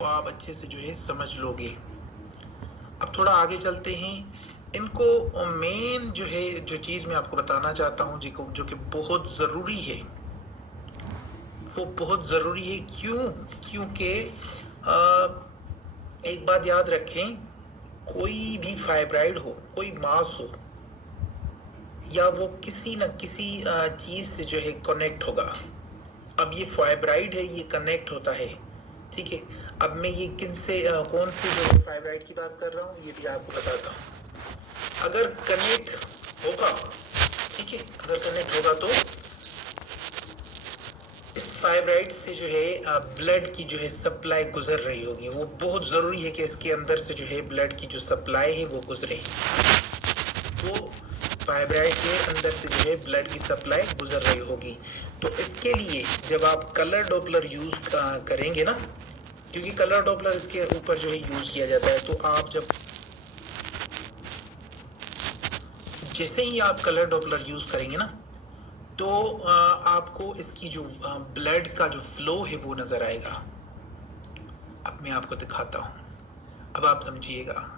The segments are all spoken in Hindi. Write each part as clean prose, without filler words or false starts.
आप अच्छे से जो है समझ लोगे। अब थोड़ा आगे चलते हैं। इनको मेन जो है जो चीज मैं आपको बताना चाहता हूँ जो कि बहुत जरूरी है, वो बहुत जरूरी है। क्यों? क्योंकि एक बात याद रखें, कोई भी फाइब्राइड हो, कोई मास हो, या वो किसी न किसी चीज से जो है कनेक्ट होगा। अब ये फाइब्राइड है, ये कनेक्ट होता है, ठीक है। अब मैं ये कौन से जो है फाइब्राइड की बात कर रहा हूँ, ये भी आपको बताता हूँ। अगर कनेक्ट होगा, ठीक है, अगर कनेक्ट होगा तो इस फाइब्राइड से जो है ब्लड की जो है सप्लाई गुजर रही होगी। वो बहुत जरूरी है कि इसके अंदर से जो है ब्लड की जो सप्लाई है वो गुजरे। तो फाइब्राइड के अंदर से जो है ब्लड की सप्लाई गुजर रही होगी। तो इसके लिए जब आप कलर डॉपलर यूज करेंगे ना, क्योंकि कलर डॉपलर इसके ऊपर जो है यूज किया जाता है, तो आप जब जैसे ही आप कलर डॉपलर यूज करेंगे ना, तो आपको इसकी जो ब्लड का जो फ्लो है वो नजर आएगा। अब मैं आपको दिखाता हूं, अब आप समझिएगा।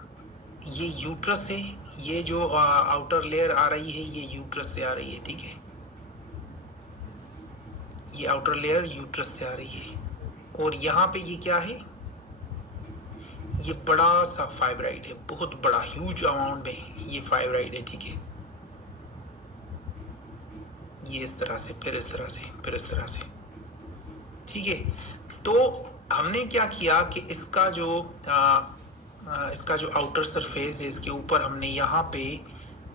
ये यूट्रस है, ये जो आउटर लेयर आ रही है ये यूट्रस से आ रही है, ठीक है। ये आउटर लेयर यूट्रस से आ रही है, और यहाँ पे ये क्या है, ये बड़ा सा फाइब्राइड है, बहुत बड़ा ह्यूज अमाउंट में ये फाइब्राइड है, ठीक है। ये इस तरह से, फिर इस तरह से, फिर इस तरह से, ठीक है। तो हमने क्या किया कि इसका जो आउटर सरफेस है, इसके ऊपर हमने यहाँ पे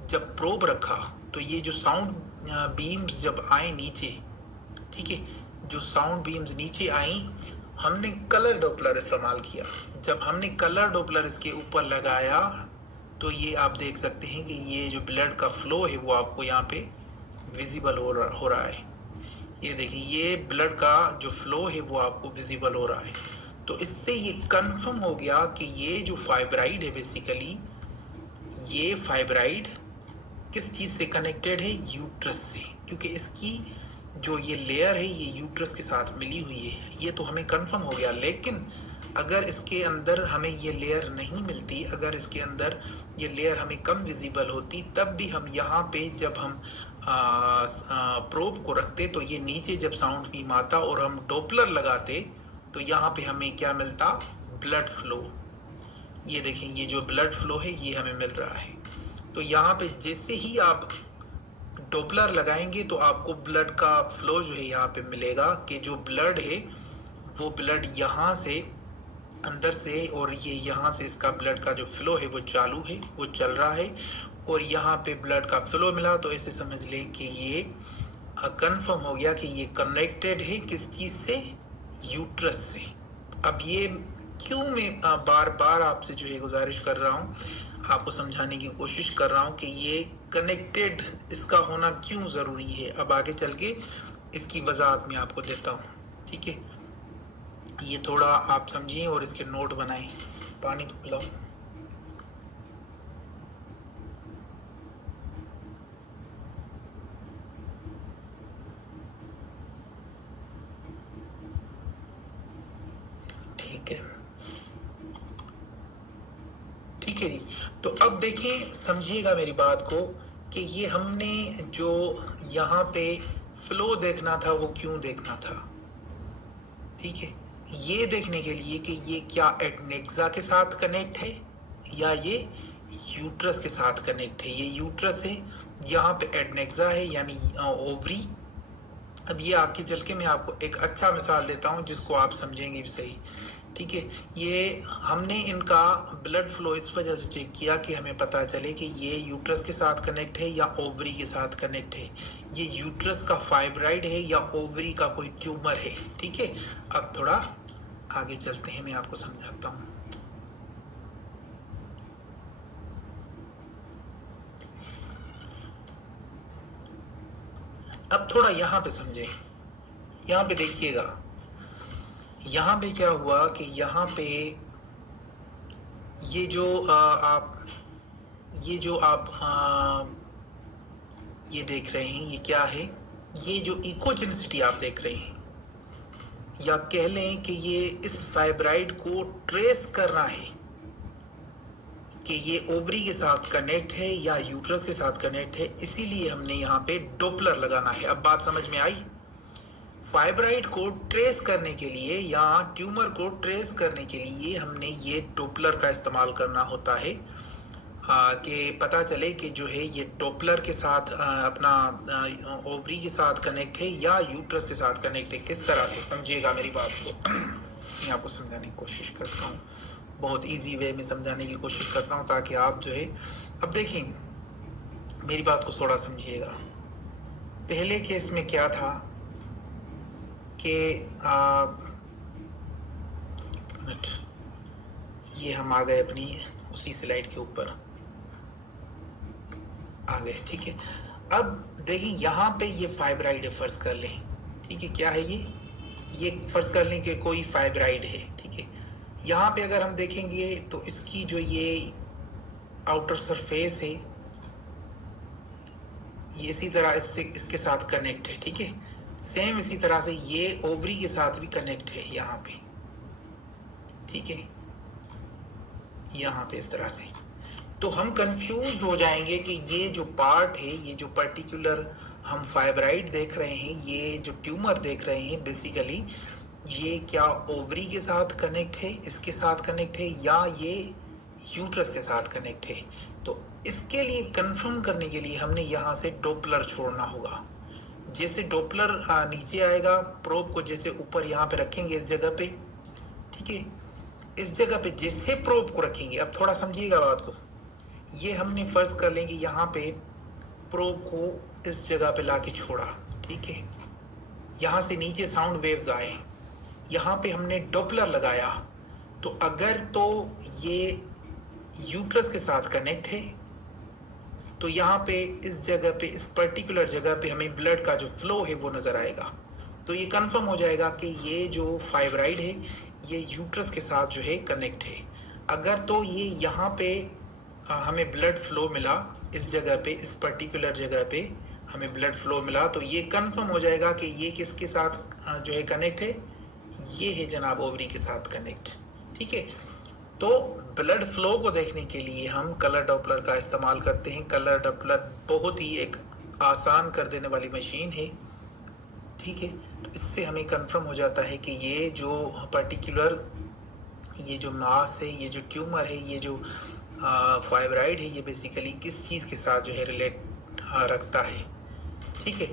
जब प्रोब रखा, तो ये जो साउंड बीम्स जब आए नीचे, ठीक है, जो साउंड बीम्स नीचे आई, हमने कलर डॉपलर इस्तेमाल किया। जब हमने कलर डॉपलर इसके ऊपर लगाया, तो ये आप देख सकते हैं कि ये जो ब्लड का फ्लो है वो आपको यहाँ पे विजिबल हो रहा है। ये देखिए, ये ब्लड का जो फ्लो है वो आपको विजिबल हो रहा है। तो इससे ये कंफर्म हो गया कि ये जो फाइब्राइड है, बेसिकली ये फाइब्राइड किस चीज से कनेक्टेड है, यूट्रस से, क्योंकि इसकी जो ये लेयर है ये यूट्रस के साथ मिली हुई है। ये तो हमें कंफर्म हो गया। लेकिन अगर इसके अंदर हमें ये लेयर नहीं मिलती, अगर इसके अंदर ये लेयर हमें कम विजिबल होती, तब भी हम यहाँ पे जब हम प्रोब को रखते, तो ये नीचे जब साउंड बीम आता और हम डॉपलर लगाते, तो यहाँ पे हमें क्या मिलता, ब्लड फ्लो। ये देखें, ये जो ब्लड फ्लो है ये हमें मिल रहा है। तो यहाँ पे जैसे ही आप डॉपलर लगाएंगे तो आपको ब्लड का फ्लो जो है यहाँ पे मिलेगा, कि जो ब्लड है वो ब्लड यहाँ से अंदर से, और ये यहाँ से इसका ब्लड का जो फ्लो है वो चालू है, वो चल रहा है, और यहाँ पे ब्लड का फ्लो मिला। तो ऐसे समझ लें कि ये कंफर्म हो गया कि ये कनेक्टेड है किस चीज से, यूट्रस से। अब ये क्यों मैं बार बार आपसे जो है गुजारिश कर रहा हूँ, आपको समझाने की कोशिश कर रहा हूँ कि ये कनेक्टेड इसका होना क्यों जरूरी है। अब आगे चल के इसकी वजाहत मैं आपको देता हूँ, ठीक है। ये थोड़ा आप समझिए और इसके नोट बनाएं। पानी तो पिलाओ। ठीक है, ठीक है जी। तो अब देखें, समझिएगा मेरी बात को, कि ये हमने जो यहाँ पे फ्लो देखना था वो क्यों देखना था, ठीक है। ये देखने के लिए कि ये क्या एडनेक्सा के साथ कनेक्ट है या ये यूट्रस के साथ कनेक्ट है। ये यूट्रस है, यहाँ पे एडनेक्सा है यानी ओवरी। अब ये आगे चल के मैं आपको एक अच्छा मिसाल देता हूँ जिसको आप समझेंगे भी सही, ठीक है। ये हमने इनका ब्लड फ्लो इस वजह से चेक किया कि हमें पता चले कि ये यूट्रस के साथ कनेक्ट है या ओवरी के साथ कनेक्ट है, ये यूट्रस का फाइब्राइड है या ओवरी का कोई ट्यूमर है, ठीक है। अब थोड़ा आगे चलते हैं, मैं आपको समझाता हूँ। अब थोड़ा यहाँ पे समझे, यहाँ पे देखिएगा, यहाँ पे क्या हुआ कि यहाँ पे ये जो आप ये देख रहे हैं, ये क्या है, ये जो इकोजेनिसिटी आप देख रहे हैं, या कह लें कि ये इस फाइब्राइड को ट्रेस कर रहा है कि ये ओवरी के साथ कनेक्ट है या यूट्रस के साथ कनेक्ट है, इसीलिए हमने यहाँ पे डॉपलर लगाना है। अब बात समझ में आई? फाइब्राइड को ट्रेस करने के लिए या ट्यूमर को ट्रेस करने के लिए हमने ये डॉपलर का इस्तेमाल करना होता है कि पता चले कि जो है ये डॉपलर के साथ अपना ओवरी के साथ कनेक्ट है या यूट्रस के साथ कनेक्ट है। किस तरह से समझिएगा मेरी बात को। मैं आपको समझाने की कोशिश करता हूँ, बहुत इजी वे में समझाने की कोशिश करता हूँ ताकि आप जो है, अब देखिए मेरी बात को थोड़ा समझिएगा। पहले केस में क्या था कि मिनट, ये हम आ गए अपनी उसी स्लाइड के ऊपर आ गए, ठीक है। अब देखिए यहाँ पे ये फाइब्राइड है, फर्ज कर लें, ठीक है। क्या है ये फर्ज कर लें कि कोई फाइब्राइड है, ठीक है। यहाँ पे अगर हम देखेंगे तो इसकी जो ये आउटर सरफेस है ये इसी तरह इससे इसके साथ कनेक्ट है, ठीक है। सेम इसी तरह से ये ओवरी के साथ भी कनेक्ट है यहाँ पे, ठीक है, यहाँ पे इस तरह से। तो हम कंफ्यूज हो जाएंगे कि ये जो पार्ट है, ये जो पर्टिकुलर हम फाइब्राइड देख रहे हैं, ये जो ट्यूमर देख रहे हैं, बेसिकली ये क्या ओवरी के साथ कनेक्ट है, इसके साथ कनेक्ट है, या ये यूट्रस के साथ कनेक्ट है। तो इसके लिए कंफर्म करने के लिए हमने यहाँ से डॉपलर छोड़ना होगा। जैसे डॉपलर नीचे आएगा, प्रोब को जैसे ऊपर यहाँ पे रखेंगे इस जगह पे, ठीक है, इस जगह पे जैसे प्रोब को रखेंगे, अब थोड़ा समझिएगा बात को। ये हमने फर्ज कर लेंगे यहाँ पे प्रोब को इस जगह पे लाके छोड़ा, ठीक है। यहाँ से नीचे साउंड वेव्स आए, यहाँ पे हमने डॉपलर लगाया, तो अगर तो ये यूट्रस के साथ कनेक्ट है तो यहाँ पे इस जगह पे, इस पर्टिकुलर जगह पे हमें ब्लड का जो फ्लो है वो नजर आएगा। तो ये कंफर्म हो जाएगा कि ये जो फाइब्राइड है ये यूट्रस के साथ जो है कनेक्ट है। अगर तो ये यहाँ पे हमें ब्लड फ्लो मिला, इस जगह पे, इस पर्टिकुलर जगह पे हमें ब्लड फ्लो मिला, तो ये कंफर्म हो जाएगा कि ये किसके साथ जो है कनेक्ट है, ये है जनाब ओवरी के साथ कनेक्ट, ठीक है। तो ब्लड फ्लो को देखने के लिए हम कलर डॉपलर का इस्तेमाल करते हैं। कलर डॉपलर बहुत ही एक आसान कर देने वाली मशीन है, ठीक है। तो इससे हमें कंफर्म हो जाता है कि ये जो पर्टिकुलर, ये जो मास है, ये जो ट्यूमर है, ये जो फाइब्राइड है, ये बेसिकली किस चीज़ के साथ जो है रिलेट रखता है, ठीक है।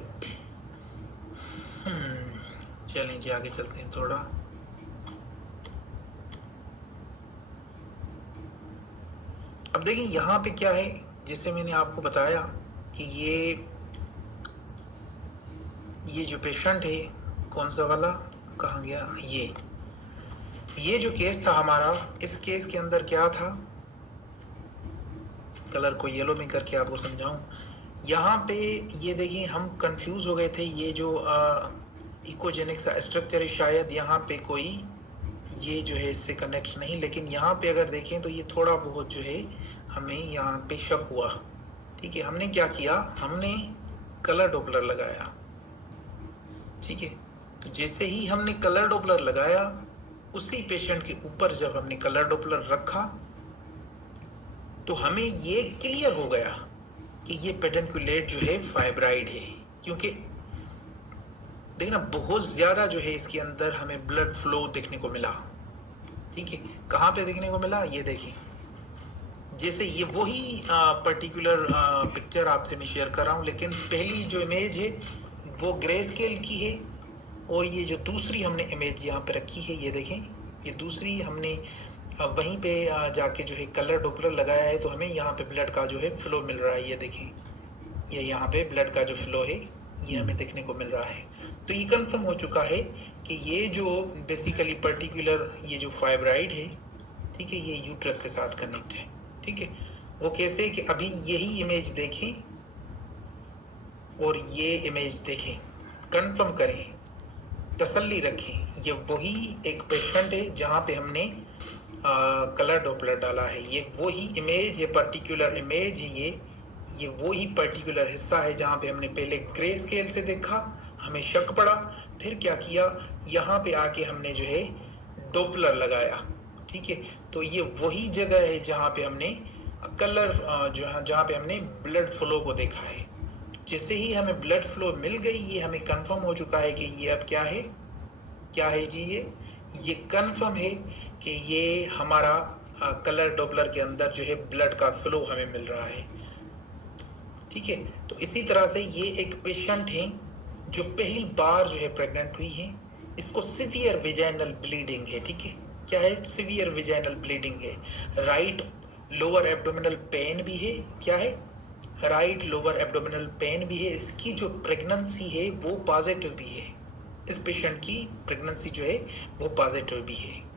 चलें जी आगे चलते हैं थोड़ा। अब देखिए यहाँ पे क्या है, जैसे मैंने आपको बताया कि ये जो पेशेंट है, कौन सा वाला, कहाँ गया, ये जो केस था हमारा, इस केस के अंदर क्या था, कलर को येलो में करके आपको समझाऊं। यहाँ पे ये देखिए हम कंफ्यूज हो गए थे, ये जो इकोजेनिक सा स्ट्रक्चर है, शायद यहाँ पे कोई ये जो है इससे कनेक्ट नहीं, लेकिन यहाँ पे अगर देखें तो ये थोड़ा बहुत जो है हमें यहाँ पे शक हुआ, ठीक है। हमने क्या किया, हमने कलर डॉपलर लगाया, ठीक है। तो जैसे ही हमने कलर डॉपलर लगाया, उसी पेशेंट के ऊपर जब हमने कलर डॉपलर रखा तो हमें ये क्लियर हो गया कि ये पेडुंकुलेट जो है फाइब्राइड है, क्योंकि देखना बहुत ज्यादा जो है इसके अंदर हमें ब्लड फ्लो देखने को मिला, ठीक है। कहाँ पे देखने को मिला, ये देखिए, जैसे ये वही पर्टिकुलर पिक्चर आपसे मैं शेयर कर रहा हूँ, लेकिन पहली जो इमेज है वो ग्रे स्केल की है, और ये जो दूसरी हमने इमेज यहाँ पे रखी है, ये देखें, ये दूसरी हमने वहीं पे जाके जो है कलर डॉपलर लगाया है, तो हमें यहाँ पे ब्लड का जो है फ्लो मिल रहा है। ये देखें, ये यहाँ पे ब्लड का जो फ्लो है ये हमें देखने को मिल रहा है। तो ये कंफर्म हो चुका है कि ये जो बेसिकली पर्टिकुलर ये जो फाइब्राइड है, ठीक है, ये यूट्रस के साथ कनेक्ट है, ठीक है। वो कैसे कि अभी यही इमेज देखें और ये इमेज देखें, कंफर्म करें, तसल्ली रखें, ये वही एक पेशेंट है जहाँ पे हमने कलर डॉपलर डाला है, ये वही इमेज, ये पर्टिकुलर इमेज है, ये वही पर्टिकुलर हिस्सा है जहाँ पे हमने पहले ग्रे स्केल से देखा, हमें शक पड़ा, फिर क्या किया, यहाँ पे आके हमने जो है डोपलर लगाया, ठीक है। तो ये वही जगह है जहाँ पे हमने कलर जहाँ पे हमने ब्लड फ्लो को देखा है। जैसे ही हमें ब्लड फ्लो मिल गई, ये हमें कंफर्म हो चुका है कि ये अब क्या है जी, ये कंफर्म है कि ये हमारा कलर डॉपलर के अंदर जो है ब्लड का फ्लो हमें मिल रहा है, ठीक है। तो इसी तरह से ये एक पेशेंट है जो पहली बार जो है प्रेग्नेंट हुई है, इसको सिवियर वेजाइनल ब्लीडिंग है, ठीक है। क्या है, सिवियर वेजाइनल ब्लीडिंग है। राइट लोअर एब्डोमिनल पेन भी है, क्या है, राइट लोअर एब्डोमिनल पेन भी है। इसकी जो प्रेगनेंसी है वो पॉजिटिव भी है, इस पेशेंट की प्रेगनेंसी जो है वो पॉजिटिव भी है।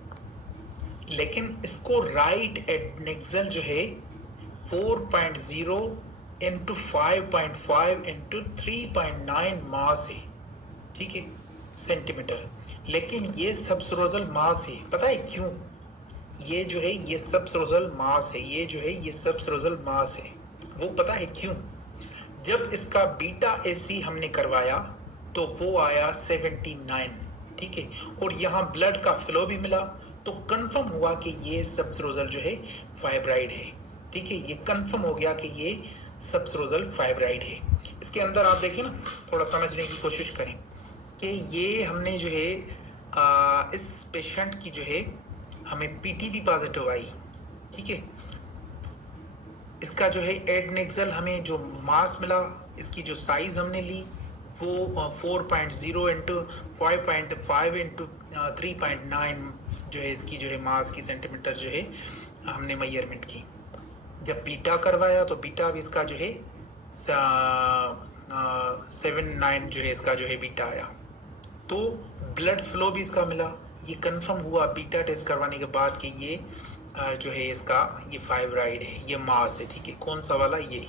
लेकिन इसको राइट एडनेक्सल जो है 4.0 इंटू 5.5 इंटू 3.9 मास है, ठीक है, सेंटीमीटर। लेकिन ये सबसरोजल मास है, पता है क्यों? ये जो है ये सबसरोजल मास है, ये जो है ये सबसरोजल मास है। वो पता है क्यों? जब इसका बीटा एसी हमने करवाया तो वो आया 79, ठीक है। और यहाँ ब्लड का फ्लो भी मिला, तो कंफर्म हुआ कि ये सबसरोजल जो है फाइब्राइड है, ठीक है। ये कंफर्म हो गया कि ये सबसरोजल फाइब्राइड है। इसके अंदर आप देखें ना, थोड़ा समझने की कोशिश करें कि ये हमने जो है इस पेशेंट की जो है हमें पीटीबी पॉजिटिव आई, ठीक है। इसका जो है एडनेक्सल हमें जो मास मिला, इसकी जो साइज हमने ली वो 4.0 इंटू 5.5 इंटू 3.9 जो है इसकी जो है मास की सेंटीमीटर जो है हमने मेजरमेंट की। जब बीटा करवाया तो बीटा भी इसका जो है 7.9 जो है इसका जो है बीटा आया। तो ब्लड फ्लो भी इसका मिला, ये कंफर्म हुआ बीटा टेस्ट करवाने के बाद कि ये जो है इसका ये फाइब्राइड है, ये मास है, ठीक है। कौन सा वाला? ये